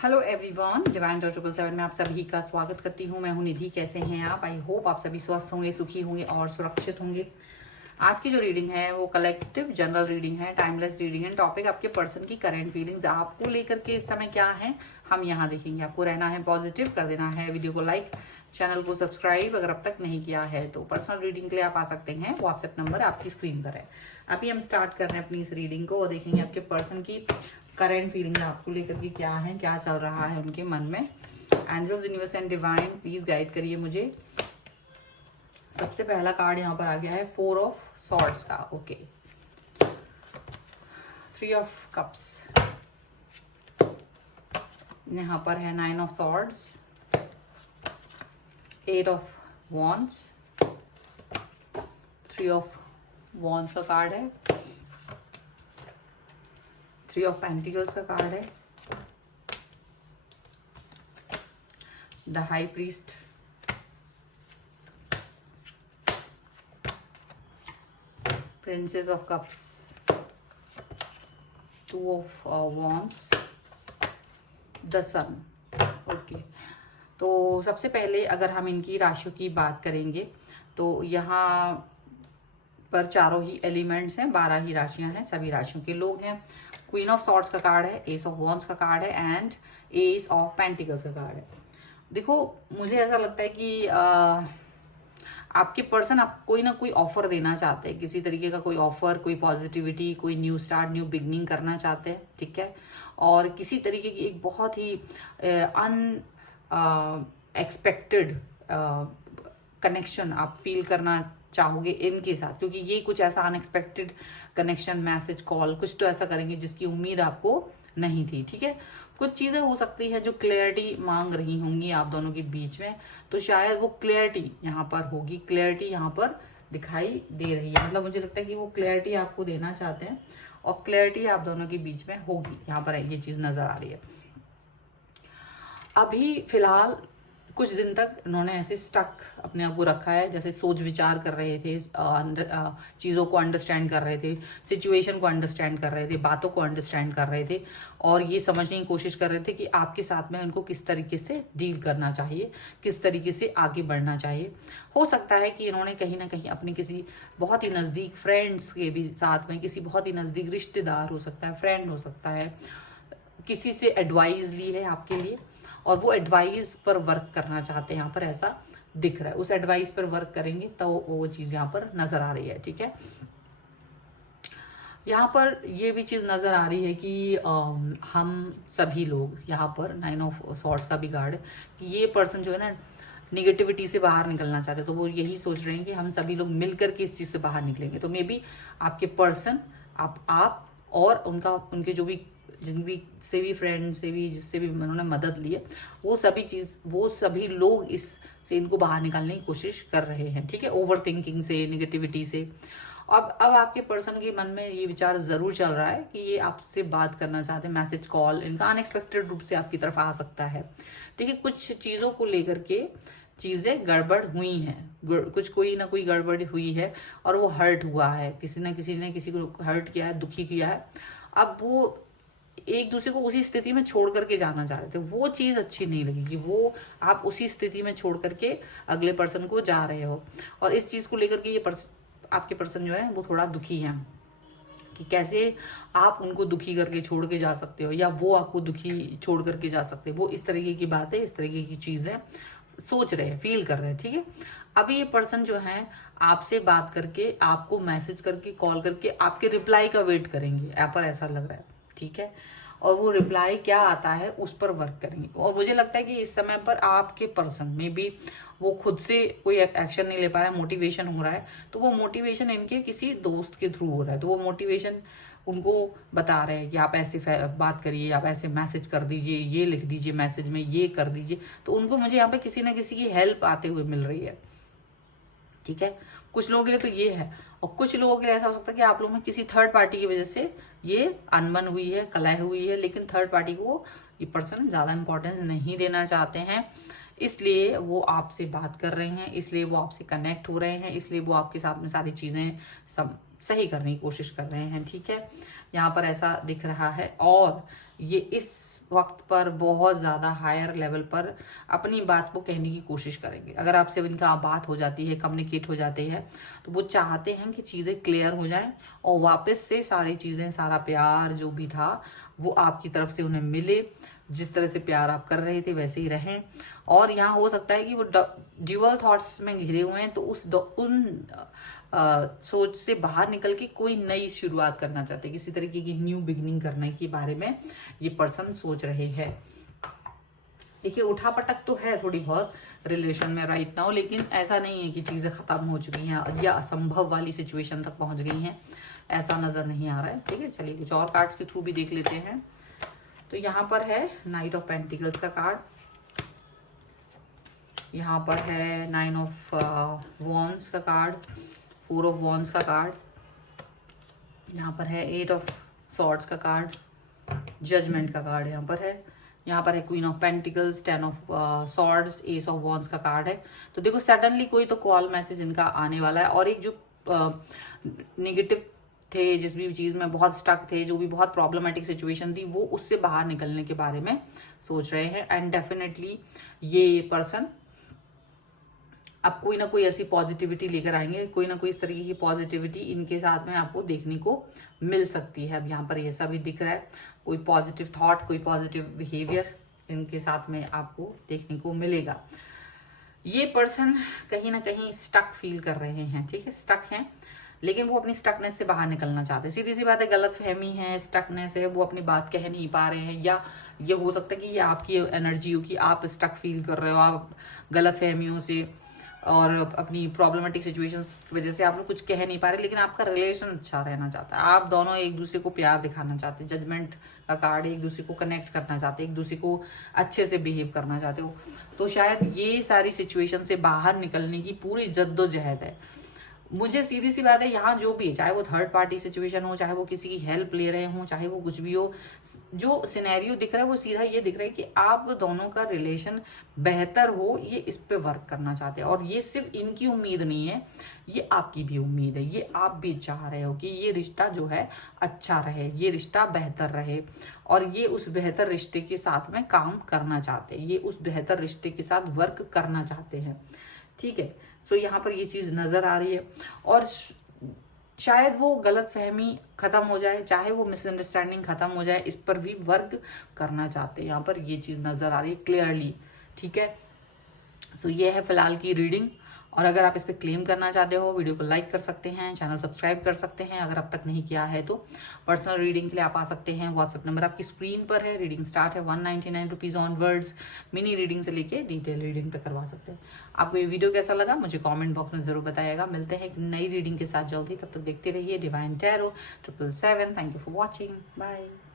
Hello everyone, divine dot 777 में आप सभी का स्वागत करती हूँ। मैं हूँ निधि। कैसे हैं आप? आई होप आप सभी स्वस्थ होंगे, सुखी होंगे और सुरक्षित होंगे। आज की जो रीडिंग है वो कलेक्टिव जनरल रीडिंग है, टाइमलेस रीडिंग है। टॉपिक आपके पर्सन की करंट फीलिंग्स आपको लेकर के इस समय क्या है हम यहाँ देखेंगे। आपको रहना है पॉजिटिव, कर देना है वीडियो को लाइक, चैनल को सब्सक्राइब अगर अब तक नहीं किया है तो। पर्सनल रीडिंग के लिए आप आ सकते हैं, व्हाट्सएप नंबर आपकी स्क्रीन पर है। अभी हम स्टार्ट कर रहे हैं अपनी इस रीडिंग को और देखेंगे आपके पर्सन की करंट फीलिंग आपको लेकर के क्या है, क्या चल रहा है उनके मन में। Angels, universe and divine please guide करिए मुझे। सबसे पहला कार्ड यहाँ पर आ गया है 4 ऑफ सॉर्ड्स का। ओके, 3 ऑफ कप्स, यहाँ पर है 9 of swords, 8 of wands, 3 of wands का कार्ड है, 3 ऑफ पेंटिकल्स का कार्ड है, the high priest, princess of cups, 2 of wands, the sun. Okay, तो सबसे पहले अगर हम इनकी राशियों की बात करेंगे तो यहाँ पर चारों ही एलिमेंट्स हैं, 12 ही राशियां हैं, सभी राशियों के लोग हैं। क्वीन ऑफ सॉर्ड्स का कार्ड है, एस ऑफ वॉन्ड्स का कार्ड है एंड एस ऑफ पेंटिकल्स का कार्ड है। देखो, मुझे ऐसा लगता है कि आपके पर्सन आप कोई ना कोई ऑफर देना चाहते हैं, किसी तरीके का कोई ऑफर, कोई पॉजिटिविटी, कोई न्यू स्टार्ट, न्यू बिगनिंग करना चाहते हैं, ठीक है। और किसी तरीके की एक बहुत ही अन एक्सपेक्टेड कनेक्शन आप फील करना चाहोगे इनके साथ, क्योंकि ये कुछ ऐसा अनएक्सपेक्टेड कनेक्शन, मैसेज, कॉल, कुछ तो ऐसा करेंगे जिसकी उम्मीद आपको नहीं थी, ठीक है। कुछ चीजें हो सकती है जो क्लैरिटी मांग रही होंगी आप दोनों के बीच में, तो शायद वो क्लैरिटी यहाँ पर होगी, क्लैरिटी यहाँ पर दिखाई दे रही है। मतलब मुझे लगता है कि वो क्लैरिटी आपको देना चाहते हैं और क्लैरिटी आप दोनों के बीच में होगी, यहाँ पर ये चीज नजर आ रही है। अभी फिलहाल कुछ दिन तक इन्होंने ऐसे स्टक अपने आप को रखा है, जैसे सोच विचार कर रहे थे, चीज़ों को अंडरस्टैंड कर रहे थे, सिचुएशन को अंडरस्टैंड कर रहे थे, बातों को अंडरस्टैंड कर रहे थे और ये समझने की कोशिश कर रहे थे कि आपके साथ में उनको किस तरीके से डील करना चाहिए, किस तरीके से आगे बढ़ना चाहिए। हो सकता है कि इन्होंने कहीं ना कहीं अपने किसी बहुत ही नज़दीक फ्रेंड्स के भी साथ में, किसी बहुत ही नज़दीक रिश्तेदार हो सकता है, फ्रेंड हो सकता है, किसी से एडवाइस ली है आपके लिए और वो एडवाइस पर वर्क करना चाहते हैं, यहाँ पर ऐसा दिख रहा है। उस एडवाइस पर वर्क करेंगे तो वो चीज़ यहाँ पर नज़र आ रही है, ठीक है। यहाँ पर ये भी चीज़ नज़र आ रही है कि हम सभी लोग यहाँ पर 9 ऑफ सॉर्ड्स का भी कार्ड है कि ये पर्सन जो है ना निगेटिविटी से बाहर निकलना चाहते हैं, तो वो यही सोच रहे हैं कि हम सभी लोग मिलकर के इस चीज़ से बाहर निकलेंगे। तो मे बी आपके पर्सन, आप और उनके जो भी जिन भी से भी फ्रेंड से भी, जिससे भी उन्होंने मदद ली है, वो सभी लोग इस से इनको बाहर निकालने की कोशिश कर रहे हैं, ठीक है, ओवर थिंकिंग से, निगेटिविटी से। अब आपके पर्सन के मन में ये विचार जरूर चल रहा है कि ये आपसे बात करना चाहते हैं, मैसेज, कॉल इनका अनएक्सपेक्टेड रूप से आपकी तरफ आ सकता है। देखिए, कुछ चीज़ों को लेकर के चीज़ें गड़बड़ हुई हैं, कुछ कोई ना कोई गड़बड़ हुई है और वो हर्ट हुआ है, किसी ने किसी को हर्ट किया है, दुखी किया है। अब वो एक दूसरे को उसी स्थिति में छोड़ करके जाना चाह रहे थे, वो चीज़ अच्छी नहीं लगी कि वो आप उसी स्थिति में छोड़ करके अगले पर्सन को जा रहे हो। और इस चीज़ को लेकर के आपके पर्सन जो है वो थोड़ा दुखी है कि कैसे आप उनको दुखी करके छोड़ के जा सकते हो या वो आपको दुखी छोड़ करके जा सकते हो। वो इस तरीके की बातें, इस तरीके की चीज़ें सोच रहे हैं, फील कर रहे हैं, ठीक है। अभी ये पर्सन जो है आपसे बात करके, आपको मैसेज करके, कॉल करके आपके रिप्लाई का वेट करेंगे, यहाँ पर ऐसा लग रहा है, ठीक है। और वो रिप्लाई क्या आता है उस पर वर्क करेंगे। और मुझे लगता है कि इस समय पर आपके पर्सन में भी वो खुद से कोई एक्शन नहीं ले पा रहा है, मोटिवेशन हो रहा है, तो वो मोटिवेशन इनके किसी दोस्त के थ्रू हो रहा है। तो वो मोटिवेशन उनको बता रहे हैं कि आप ऐसे बात करिए, आप ऐसे मैसेज कर दीजिए, ये लिख दीजिए मैसेज में, ये कर दीजिए। तो उनको मुझे यहाँ पे किसी ना किसी की हेल्प आते हुए मिल रही है, ठीक है। कुछ लोगों के लिए तो ये है और कुछ लोगों के लिए ऐसा हो सकता है कि आप लोगों में किसी थर्ड पार्टी की वजह से ये अनबन हुई है, कलह हुई है, लेकिन थर्ड पार्टी को ये पर्सन ज़्यादा इंपॉर्टेंस नहीं देना चाहते हैं, इसलिए वो आपसे बात कर रहे हैं, इसलिए वो आपसे कनेक्ट हो रहे हैं, इसलिए वो आपके साथ में सारी चीज़ें सब सही करने की कोशिश कर रहे हैं, ठीक है। यहाँ पर ऐसा दिख रहा है और ये इस वक्त पर बहुत ज़्यादा हायर लेवल पर अपनी बात को कहने की कोशिश करेंगे। अगर आपसे इनका बात हो जाती है, कम्युनिकेट हो जाती है, तो वो चाहते हैं कि चीज़ें क्लियर हो जाएं और वापस से सारी चीज़ें, सारा प्यार जो भी था वो आपकी तरफ से उन्हें मिले। जिस तरह से प्यार आप कर रहे थे वैसे ही रहें। और यहाँ हो सकता है कि वो ड्यूअल थॉट्स में घिरे हुए हैं, तो उन सोच से बाहर निकल के कोई नई शुरुआत करना चाहते हैं, किसी तरीके की न्यू बिगिनिंग करने के बारे में ये पर्सन सोच रहे हैं। देखिए उठापटक तो है थोड़ी बहुत रिलेशन में राइट नाउ, लेकिन ऐसा नहीं है कि चीज़ें खत्म हो चुकी हैं या असंभव वाली सिचुएशन तक पहुंच गई हैं, ऐसा नजर नहीं आ रहा है। ठीक है, चलिए कुछ और कार्ड्स के थ्रू भी देख लेते हैं। तो यहाँ पर है नाइट ऑफ पेंटिकल्स का कार्ड, यहाँ पर है 9 ऑफ वॉन्ड्स का कार्ड, 4 ऑफ वॉन्ड्स का कार्ड, यहाँ पर है 8 ऑफ सॉर्ड्स का कार्ड, जजमेंट का कार्ड यहाँ पर है queen of pentacles, 10 of swords, S of wands का कार्ड है। तो देखो सडनली कोई तो कॉल मैसेज इनका आने वाला है, और एक जो नेगेटिव थे, जिस भी चीज़ में बहुत स्टक थे, जो भी बहुत प्रॉब्लमेटिक सिचुएशन थी, वो उससे बाहर निकलने के बारे में सोच रहे हैं। एंड डेफिनेटली ये पर्सन अब कोई ना कोई ऐसी पॉजिटिविटी लेकर आएंगे, कोई ना कोई इस तरीके की पॉजिटिविटी इनके साथ में आपको देखने को मिल सकती है। अब यहाँ पर ऐसा भी दिख रहा है, कोई पॉजिटिव थॉट, कोई पॉजिटिव बिहेवियर इनके साथ में आपको देखने को मिलेगा। ये पर्सन कहीं ना कहीं स्टक फील कर रहे हैं, ठीक है, स्टक हैं, लेकिन वो अपनी स्टकनेस से बाहर निकलना चाहते हैं। सीधी सी बात है, गलत फहमी है, स्टकनेस है, वो अपनी बात कह नहीं पा रहे हैं, या ये हो सकता है कि ये आपकी एनर्जी हो कि आप स्टक फील कर रहे हो, आप गलत फहमियों से और अपनी प्रॉब्लमेटिक सिचुएशंस की वजह से आप लोग कुछ कह नहीं पा रहे, लेकिन आपका रिलेशन अच्छा रहना चाहता है। आप दोनों एक दूसरे को प्यार दिखाना चाहते हैं, जजमेंट का कार्ड, एक दूसरे को कनेक्ट करना चाहते हैं, एक दूसरे को अच्छे से बिहेव करना चाहते हो। तो शायद ये सारी सिचुएशन से बाहर निकलने की पूरी जद्दोजहद है। मुझे सीधी सी बात है, यहाँ जो भी है, चाहे वो थर्ड पार्टी सिचुएशन हो, चाहे वो किसी की हेल्प ले रहे हो, चाहे वो कुछ भी हो, जो सिनेरियो दिख रहा है वो सीधा ये दिख रहा है कि आप दोनों का रिलेशन बेहतर हो, ये इस पे वर्क करना चाहते हैं। और ये सिर्फ इनकी उम्मीद नहीं है, ये आपकी भी उम्मीद है, ये आप भी चाह रहे हो कि ये रिश्ता जो है अच्छा रहे, ये रिश्ता बेहतर रहे, और ये उस बेहतर रिश्ते के साथ में काम करना चाहते हैं, ये उस बेहतर रिश्ते के साथ वर्क करना चाहते हैं। ठीक है, सो यहाँ पर ये चीज़ नज़र आ रही है, और शायद वो गलत फहमी ख़त्म हो जाए, चाहे वो मिसअंडरस्टैंडिंग ख़त्म हो जाए, इस पर भी वर्क करना चाहते हैं। यहाँ पर ये चीज़ नज़र आ रही है क्लियरली। ठीक है, सो ये है फिलहाल की रीडिंग, और अगर आप इस पर क्लेम करना चाहते हो, वीडियो को लाइक कर सकते हैं, चैनल सब्सक्राइब कर सकते हैं अगर अब तक नहीं किया है तो। पर्सनल रीडिंग के लिए आप आ सकते हैं, व्हाट्सएप नंबर आपकी स्क्रीन पर है। रीडिंग स्टार्ट है 199 रुपीज़ ऑनवर्ड्स, मिनी रीडिंग से लेके डिटेल रीडिंग तक करवा सकते हैं। आपको ये वीडियो कैसा लगा मुझे कॉमेंट बॉक्स में ज़रूर बताइएगा। मिलते हैं एक नई रीडिंग के साथ जल्दी, तब तक देखते रहिए divine tarot 777। Thank you for watching, bye.